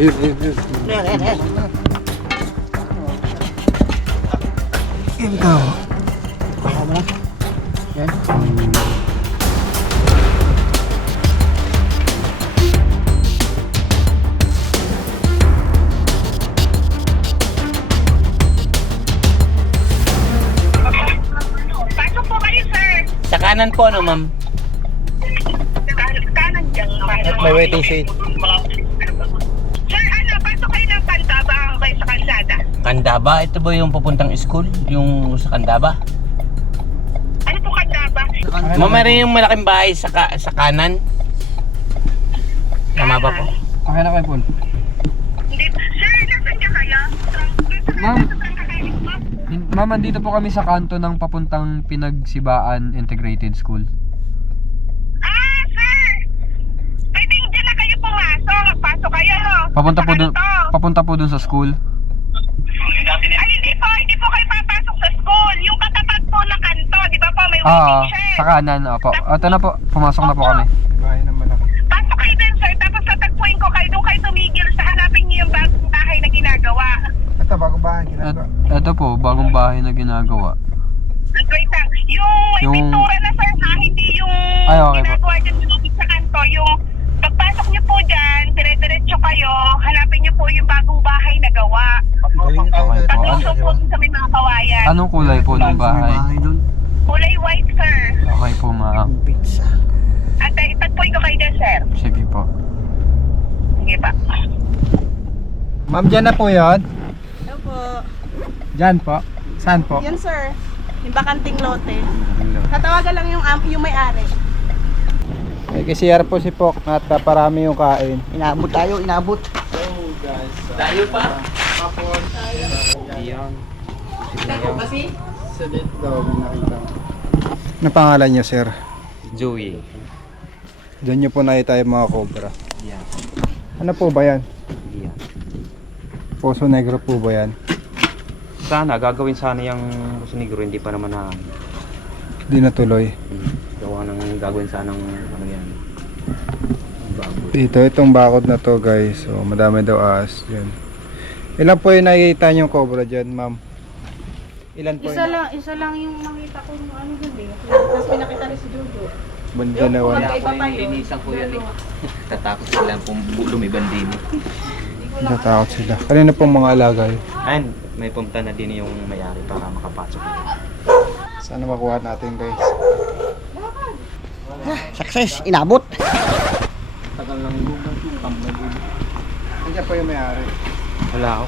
Yan ka. Baka mo na. Yan. Pasok po kayo, sir. Sa kanan po, ano, ma'am? Kanan dyan. At may waiting shade. Sir, pasok kayo ng Pantaba kayo sa kalsada. Candaba? Ito ba yung papuntang school? Yung sa Candaba? Ano po Candaba? Ma'am, meron yung malaking bahay sa kanan? Tama ba po? Okay na kayo, Paul. Hindi. Sir, nasan ka kaya? Ma'am. Ma'am, andito po kami sa kanto ng papuntang Pinagsibaan Integrated School. Sir! Pwedeng dyan na kayo pumasok. Pasok kayo. Papunta po dun sa school. Ay, hindi po kayo papasok sa school. Yung katapat po na kanto, di ba po, may waiting shed. Sa kanan, opo. Ito na po, pumasok na po kami. Bahay na malaki. Pasok kayo din, sir. Tapos tatagpuin ko kayo. Doon kayo tumigil sa hanapin niyo yung bagong bahay na ginagawa. Ito, bagong bahay ginagawa. Ito po, bagong bahay na ginagawa. Wait lang. Yung pintura na, sir, ha? Hindi yung Ay, okay po. ginagawa dyan sa kanto. Yung pagpasok niyo po dyan, dire-diretso kayo, hanapin niyo po yung bagong bahay na gawa. Okay po. Paglusok po dun sa may mga kawayan. Anong kulay po ng bahay? Kulay white, sir. Okay po, ma'am. At itagpuin ko kayo dyan, sir. Sige po. Sige pa. Ma'am, dyan na po yun? Hello po. Dyan po? Saan po? Yan sir, yung bakanting lote. Tatawagan lang yung may-ari. May KCR po si Pok at parami yung kain. Inabot tayo, inabot. Tayo pa? Ayan. Kasi? Salit daw, nakita. Ano pangalan niyo, sir? Joey. Diyan niyo po nakita yung mga cobra. Yeah. Ano po ba yan? Yeah. Poso Negro po ba yan? Sana, gagawin sana yung Negro, hindi pa naman na Di natuloy. gawa ng gagawin sana ng ano yan. Bago. Dito, itong bakod na to guys. So, madami daw ahas dyan. Ilan po yung nakikita niyong cobra dyan, ma'am? Ilan po Isa lang yung nakita ko ng ano dun eh. Tapos pinakita rin si Jojo. Dalawa. Magkaiba pa yun. Linisan ko yan eh. Tatakot sila kung lumiban din. Natatakot sila. Kanina pong mga alaga yun. And may pumunta na din yung may-ari para makapasok. Sana makuha natin guys. Success, inabot. Tagal lang Nandiyan po yung may-ari. wala ako.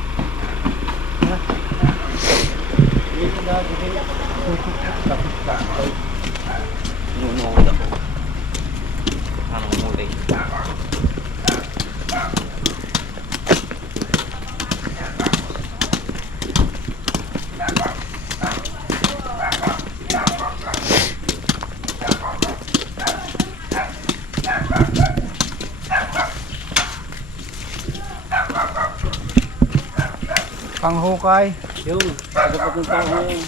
Nunood ako. Anong muli? Panghukay. Yung, dapat ng tao yun.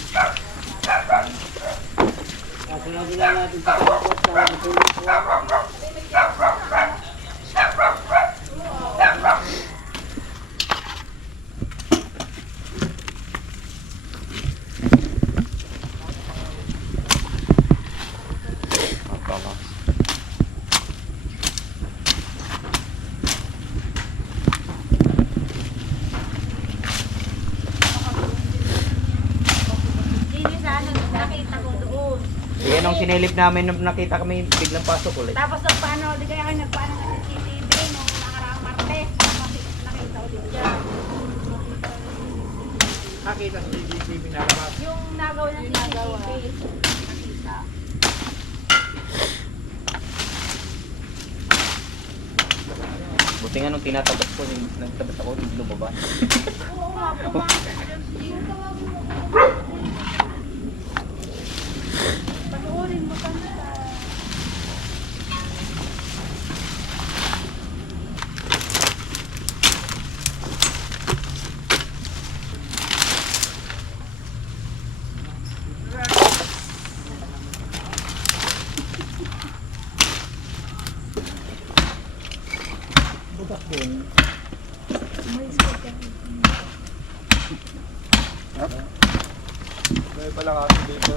Sige, nung sinilip namin, nung nakita kami, biglang pasok ulit. Tapos nagpaano, di kaya kayo nagpaano ng CCTV nung nakaraang Martes. Nakita ulit dyan. Nakita sa CCTV na labas. Yung nagawa ng CCTV. Nakita. Buti nga nung tinatabas ko, nagtabas ako, lumabas. Oo nga, pumasok dyan. Pag-uurin mo pa na. Budak din. May pala kasi dito.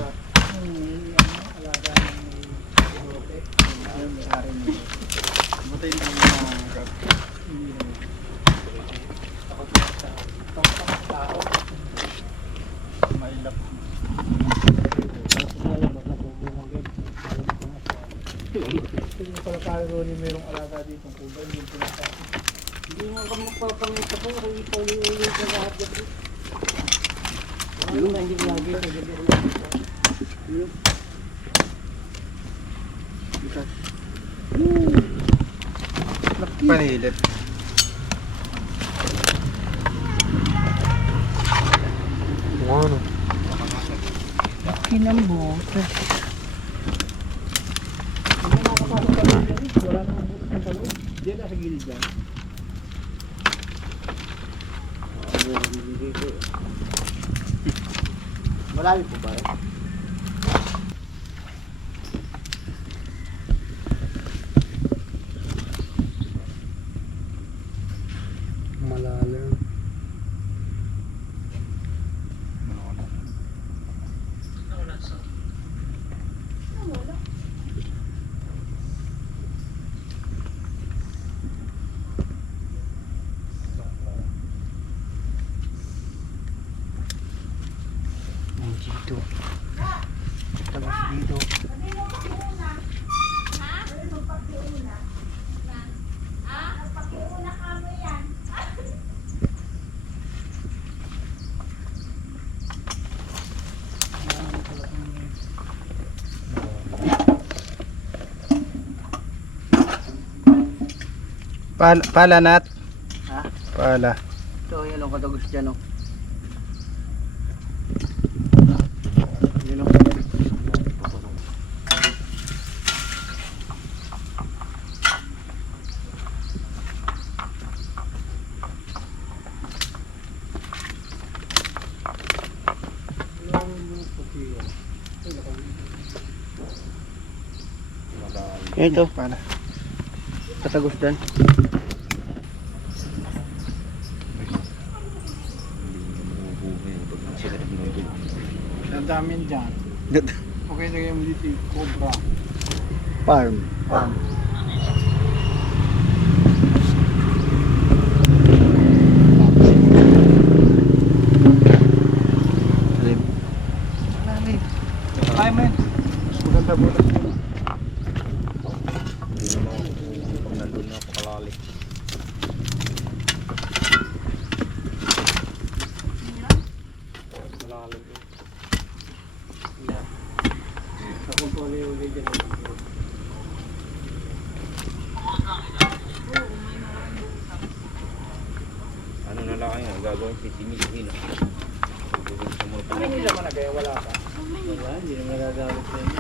Panilit. Kinambote. Malalim po ba? Malalim. Dito. Tapos dito. Pala nat. Ha? Pala. Ito, yan ang katagos dyan, oh. Yun, oh. Ito, Pala. katagos dyan. Ang dami dyan. Okay, lagay mo dito yung cobra. Farm. Ay, man. Maganda bulas yun. Hindi naman kung nandun na ako kalalik. Malalim yun. Ako po uli dyan. Ano na lang kayo, gagawin sisimilin. Ano nila man nagaya? Wala ka? Wala, hindi naman nagagamit na yun.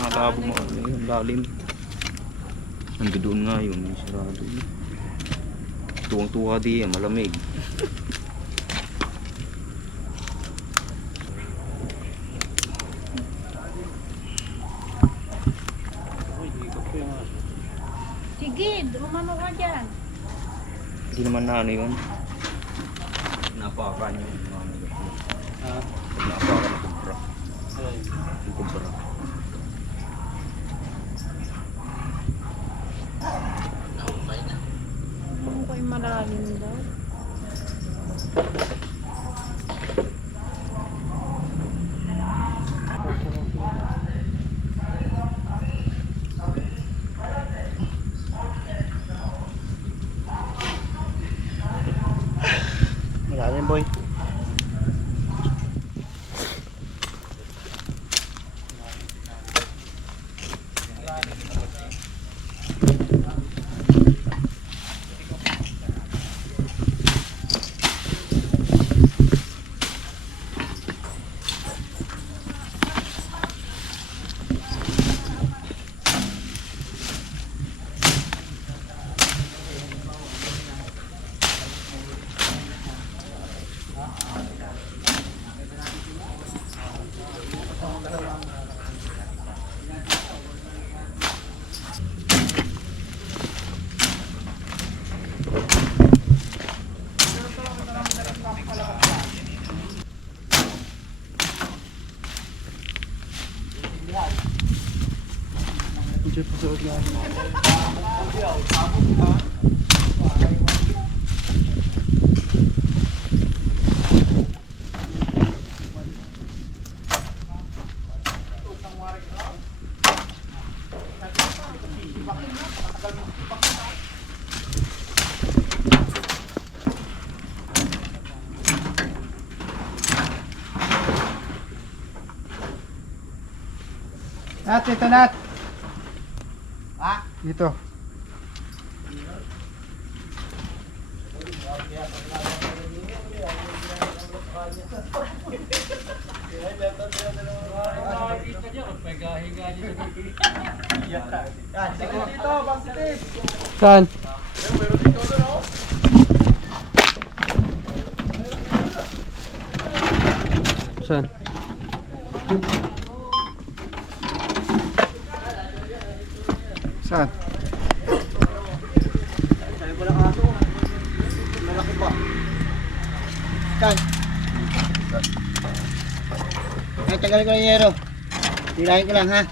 Malabo mo yung lalim. Nandun doon nga yun, may sarado yun. Tuwang-tuwa di yan, malamig. Sige, umano ka dyan. Hindi naman na ano yun. Napakan yung mga nila. Napakan ng kumpra. Yung kumpra. Mukha'y malalim daw. Malalim, boy. susunod na. Nat, dito Nat. Dito. Saan? Saan? Saan? Sabi ko lang aso. Malaki pa. Saan? Ay, tagalin ko lang yung yero. Tirahin ko lang ha.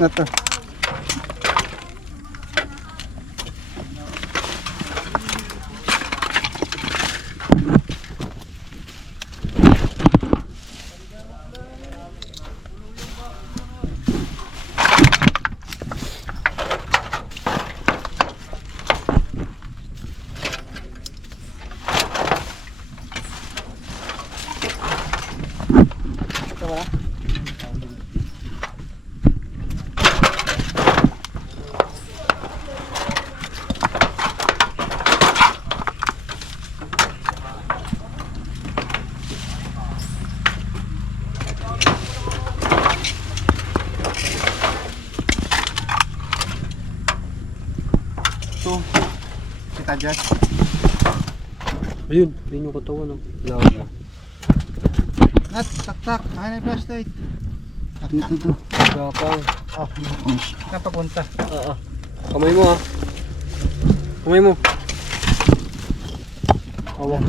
Ito. Ito. Kita dyan. Ayun, yun yung katawan. Lawag na. Nat, tak-tak. Akin na yung flashlight. Ito. Gapang. Napapunta. Kamay mo ha. Kamay mo. Awang.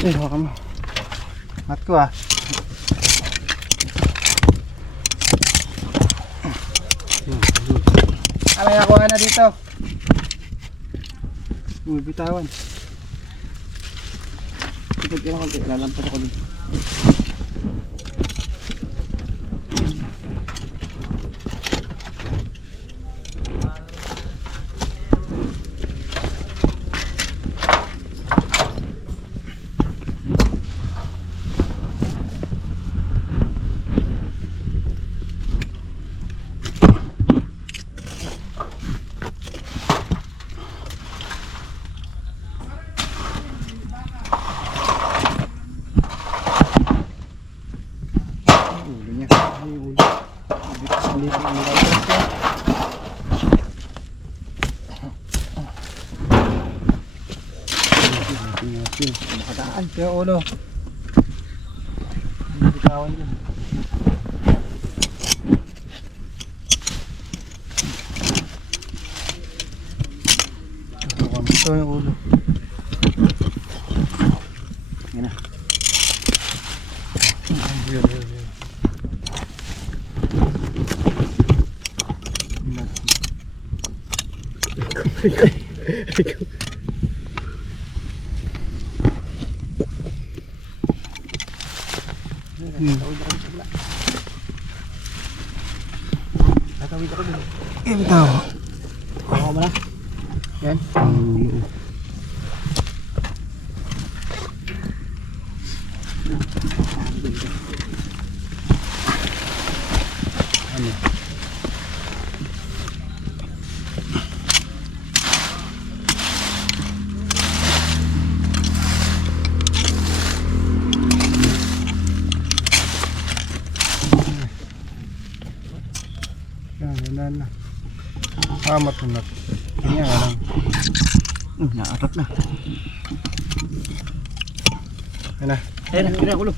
Eh, hawakan mo. Mat ko ah. May nakuha na dito. Uy, bitawan. Ito kaya ako. Lalampas ako dun. Nakataan. Kaya ulo. Bitawan dyan. Ito yung ulo. Yan na. Tatawid ako dun. Ito. Ako mo na. Yan. Yan na. Matunat. Yan nga lang. Naatat na. Yan na. Ayun na, yun na, ulo.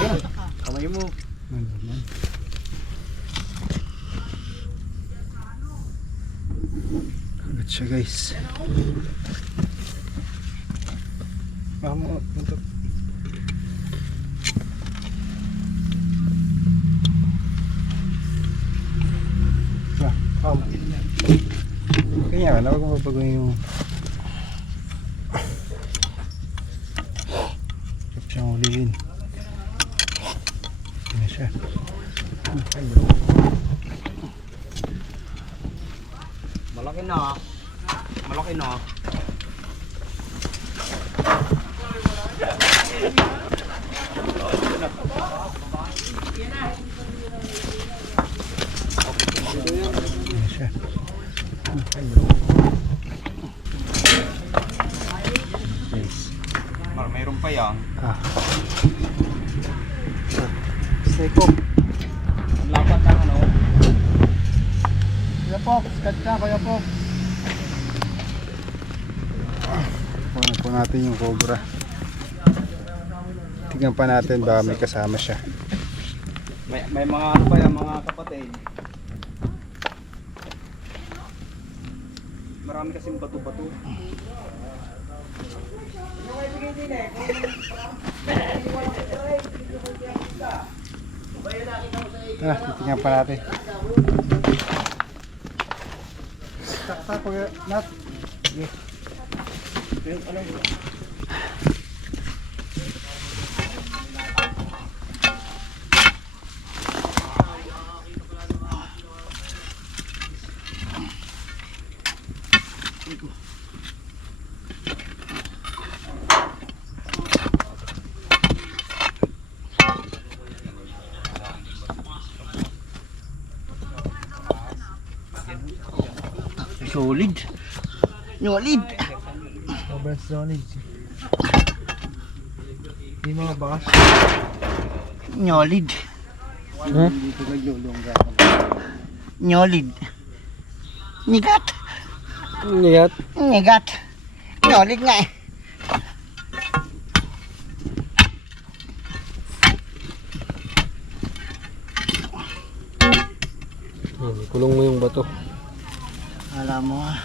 Ayun na. Kamay mo. Good siya guys. Ito. Kaya nga, huwag mo babagoy yung huwag siyang ulihin. Ano siya? Malaki na. Malaki na. Ano siya? Yes. Mayroon pa yan. Snake po. Lapat ng ano. Kuya Pop, skat ka Kuya Pop. Kunin po natin yung cobra. Tingnan pa natin ba may kasama siya. May mga ano pa yan, mga kapatid. Marami kasing bato-bato. Titingnan pa natin. Sakta Kuya Nat. Sige. Solid. Solid. Sobrang solid. Hindi mga bakas. Solid. Dito naglulungga. Solid. Nigat. Nigat. Nigat. Solid nga eh. Kulong mo yung bato. Alam mo ha.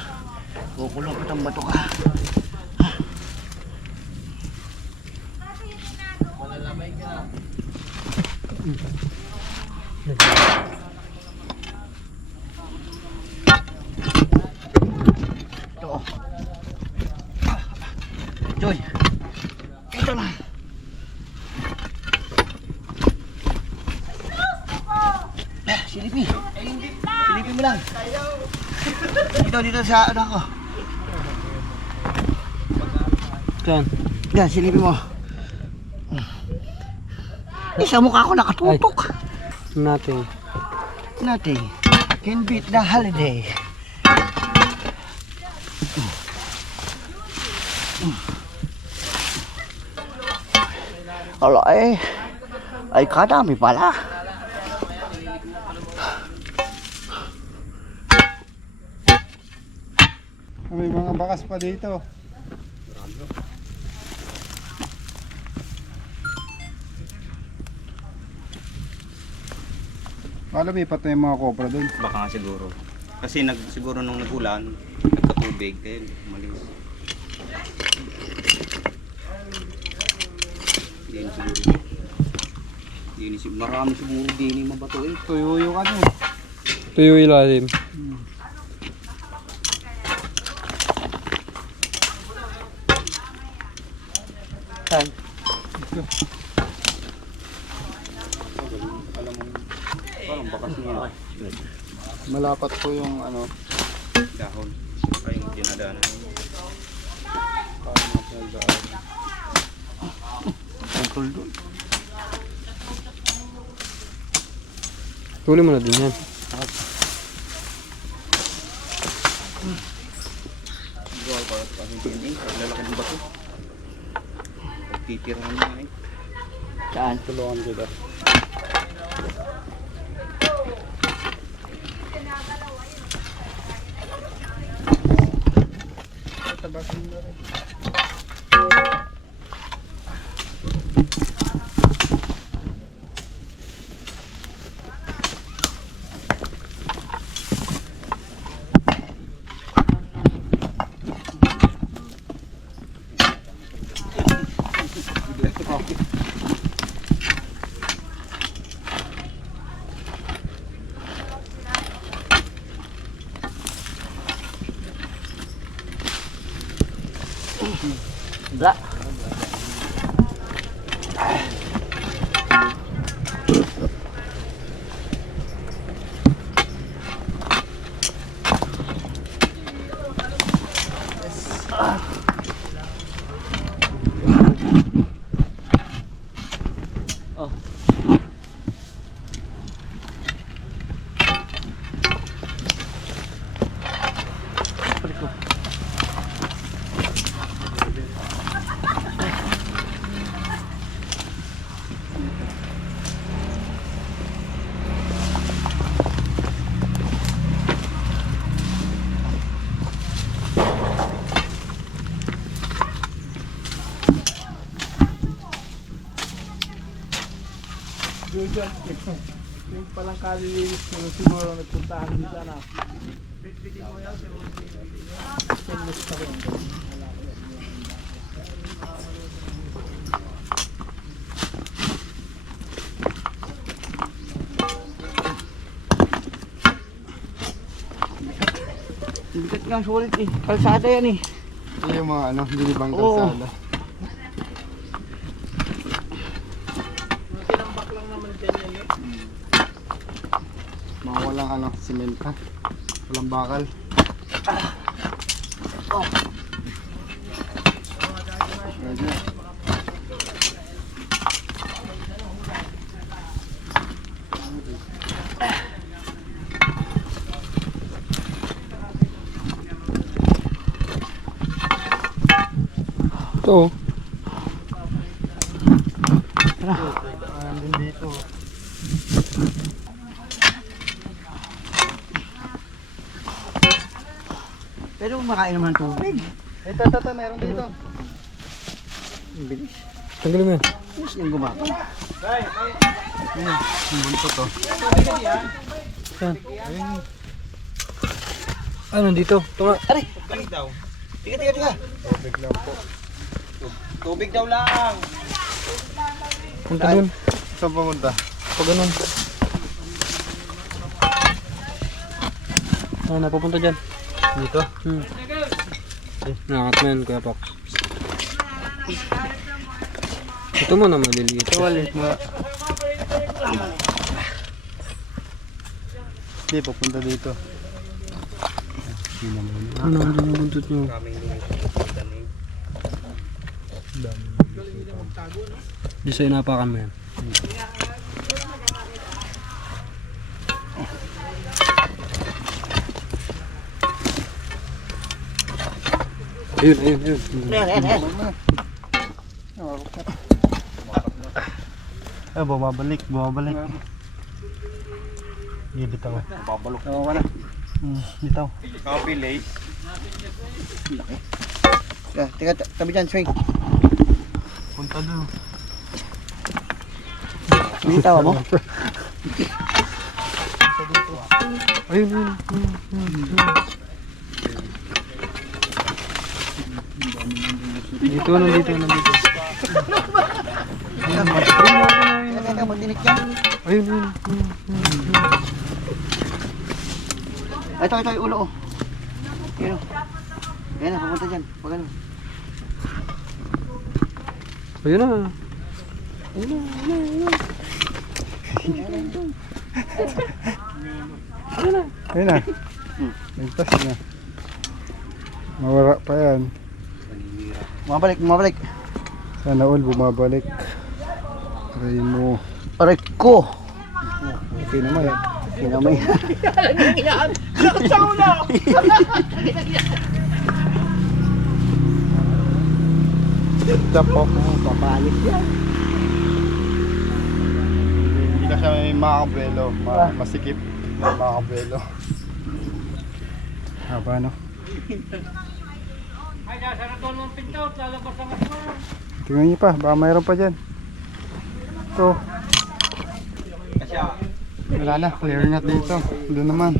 Kukulong kitang bato ka. Ito. Joy. Ito na. Silipi. Silipi mo lang. Dito sa ano ko. Saan? Yan, silipin mo. Sa mukha ko nakatutok. Nothing. Nothing can beat the holiday. Ala eh. Ay kadami pala. May mga bakas pa dito. Lumipat na yung mga cobra doon. Baka nga siguro. Kasi siguro nung nagulan, nagkatubig, kaya umalis. Yan siguro. Yan siguro. Marami siguro din yung mabato eh. Tuyo yung ano. Tuyo ilalim. Saan? Alam mo, parang bakas niya. Malapat po yung ano. Dahon. Ay, yung dinadaanan. Parang mga pinagdaan. Tungkol doon. Huli mo na din yan. Buwal para hindi. Lalaki ng bato. Titirahan niya eh. Saan? Tulungan kita. Tabasin mo rin. Wala. Yung palang kalilinis ko siguro nagpuntahan dito na. Bigat nga sulit eh. Kalsada yan eh. Ito yung mga ano, binibang Oo. kalsada. Tinambak lang naman dyan yan eh. Mga walang ano, simenta. Walang bakal. Medyo. Ito. Nandun dito. Pero makain naman ng tubig. Ito, meron dito. Ang bilis. Tanggalin mo yan. Bilis niyang gumapang. Ang buntot to. Ayun. Ah, nandito. Tunga. Aray! Balik daw. Tiga. Tubig lang po. Tubig daw lang. Punta dun. Saan pumunta? Pag ganun. Ah, napapunta dyan. Dito? Nakakat mo yan, Kuya Pax. Ito mo na maliliit. Ito maliit mo. Hindi, papunta dito. Ano ang buntot nyo? Di sa'yo napakan mo yan. Ayun. Ayan. Bumabalik. Bitaw. Babalok. Wala. Bitaw. Copy late. Tiga, tabi dyan, swing. Punta doon. Bitaw mo? Ayun. Dito. Tiga, magdinik yan. Ayun. Ito, yung ulo oh. Yan o. Yan na, pupunta dyan. Pag ano. Ayun na. Ayun na. Ligtas na. Mawara pa yan. Bumabalik. Sana all bumabalik. Try mo. Aray ko. Okay naman. Kinamay. Tap po. Papalit yan. Hindi na siya may makakabelo. Masikip na makakabelo. Haba no? Ay, nasa na doon ng pinto, lalabas ang asma. Tingnan niyo pa, baka mayroon pa dyan. Ito. Wala na, clear na dito. Doon naman.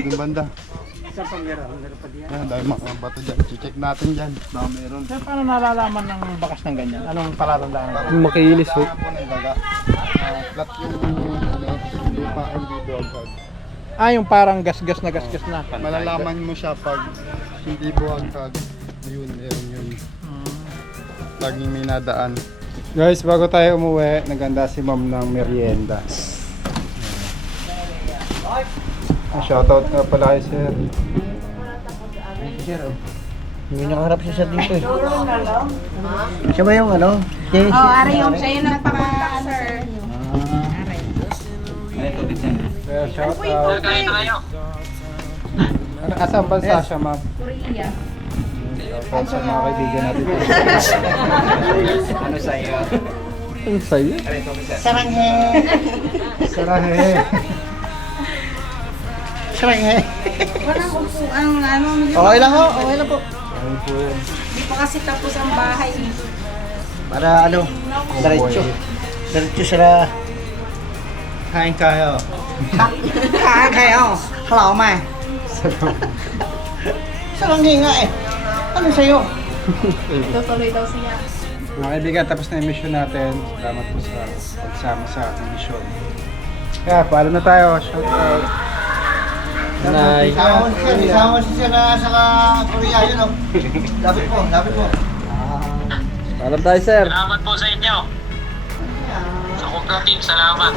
Doon banda. Isang pangyara, meron pa diyan. Yan, dahil mga bato dyan. Check natin dyan. Baka mayroon. Sir, paano nalalaman ng bakas ng ganyan? Anong palatandaan? Makiilis ho. Flat yung lupa hindi buwagag. Ah, yung parang gas-gas na gas-gas na. Malalaman mo siya pag hindi buwagag. Ayun, yun. Laging may nadaan. Guys, bago tayo umuwi, naganda si ma'am ng merienda. Shoutout nga pala kay sir. Sir, oh. Hindi nakaharap si Sir dito eh. Siya ba yung ano? Oo, ari yung siya yung nagpapunta sir. Kaya shoutout. Asang bansa siya, ma'am? Korea. Shoutout sa mga kaibigan natin. Ano sa'yo? Ano sa'yo? Saranghe! Sarahe. Saranghe! Walang upuan, ano. Okay lang ho, okay lang po. Ayun po yun. Hindi pa kasi tapos ang bahay. Para ano, diretso. Diretso sila. Kain kayo. Kain kayo. Hello, ma. Saranghe nga eh. Ano sa'yo? Tutuloy daw siya. Mga kaibigan, tapos na yung mission natin. Salamat po sa pagsama sa ating mission. Kaya, paalam na tayo. Shoutout. Isama si Sir na sa Korea yun oh. Lapit po, lapit po. Paalam tayo, sir. Salamat po sa inyo. Sa Kuka Team, salamat.